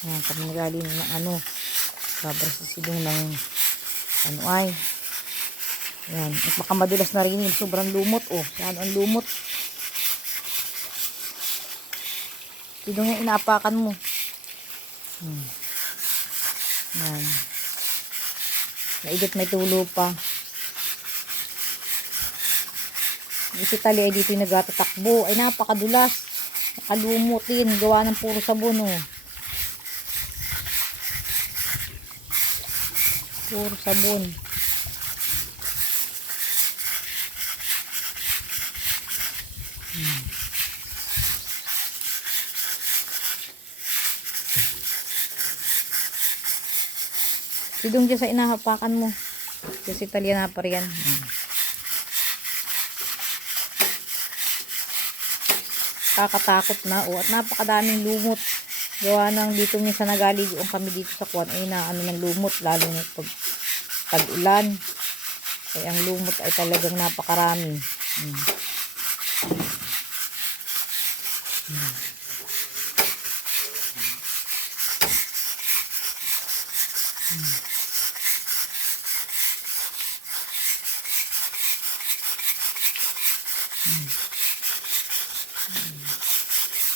Ayan, kami nagaling ng ano. Babras si Sidong ng ano ay. Ayan. At baka madulas na rin. Sobrang lumot. Oh, yan ang lumot. Sidong yung inaapakan mo. Ayan. Naigit may tulo pa. Si Tali ay dito yung nagtatakbo. Ay napakadulas. Nakalumot din. Gawa ng puro sabon. Oh. Puro sabon. Sidong dyan sa inahapakan mo. Kasi Talia na pa riyan. Kakatakot na. Oh, at napakadaming lumot. Gawa ng dito minsan nagaligoon kami dito sa kuwan. Ay na ano ng lumot. Lalo na pag tag-ulan. Ay ang lumot ay talagang napakarami.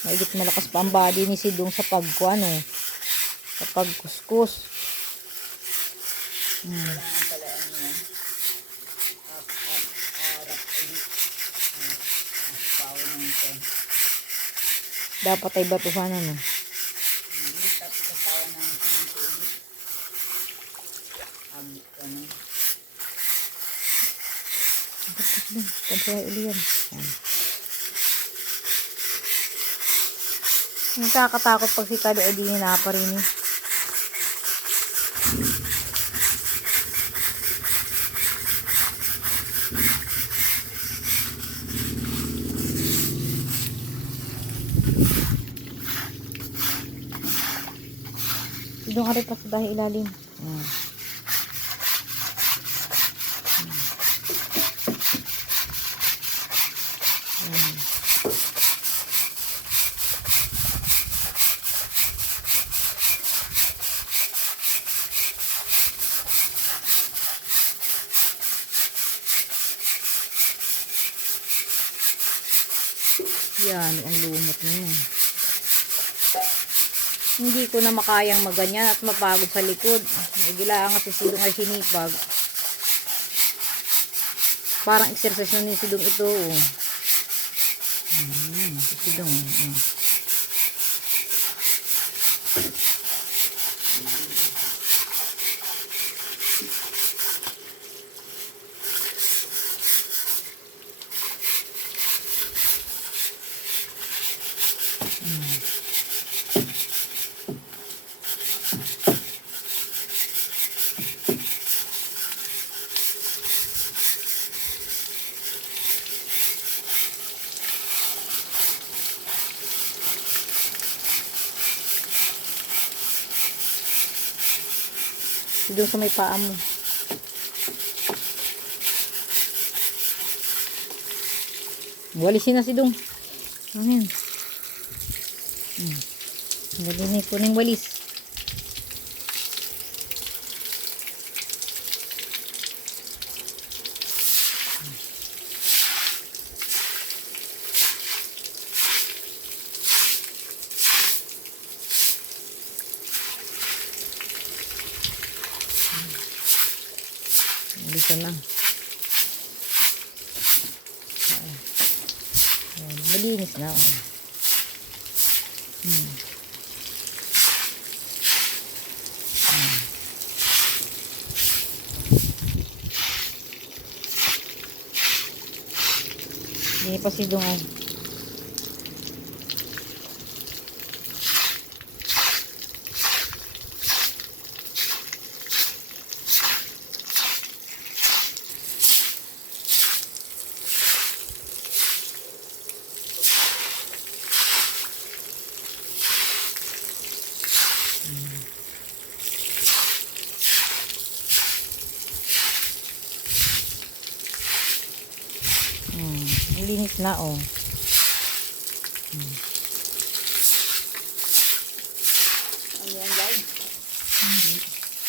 Maigit malakas pa ang body ni Sidong sa pagkuan eh. Sa pagkuskus. Dapat ay batuhan ano. Pansaya uli yan. Nakakatakot pag si Tali ay di ninaparin eh. Doon ka rin pa sa bahay ilalim. Yan, ang lumot na yun. Hindi ko na makayang maganyan at mapagod sa likod. Nagilaan nga si Sidong ay sinipag. Parang exercise na ni Sidong ito. Si Sidong. Sidong sa may paa mo. Walisin na Sidong. Ayan. Galing ko ng walis. Walisan na. Malinis na. Hindi pa Sidong ay. Linis na oh.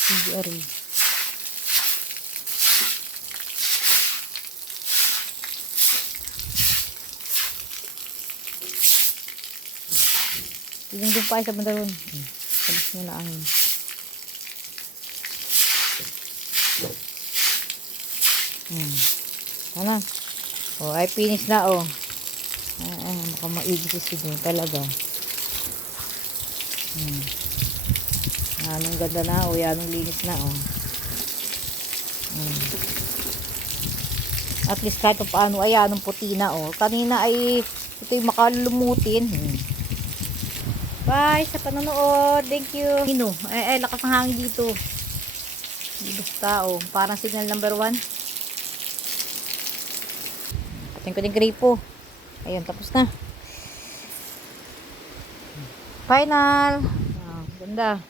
CGRE. Tignan doon pa sa banda ron. Salis nyo na ang ano? Oh, ay finish na oh. Baka maigis yun talaga. Anong ganda na oh, yan ang linis na oh. At least kahit pa paano, ayan ang puti na oh. Kanina ay ito yung makalumutin. Bye sa panonood. Thank you. Lakas ng hangin dito. Basta oh, parang signal number 1. Pating ko din gripo. Ayun, tapos na. Final. Ganda.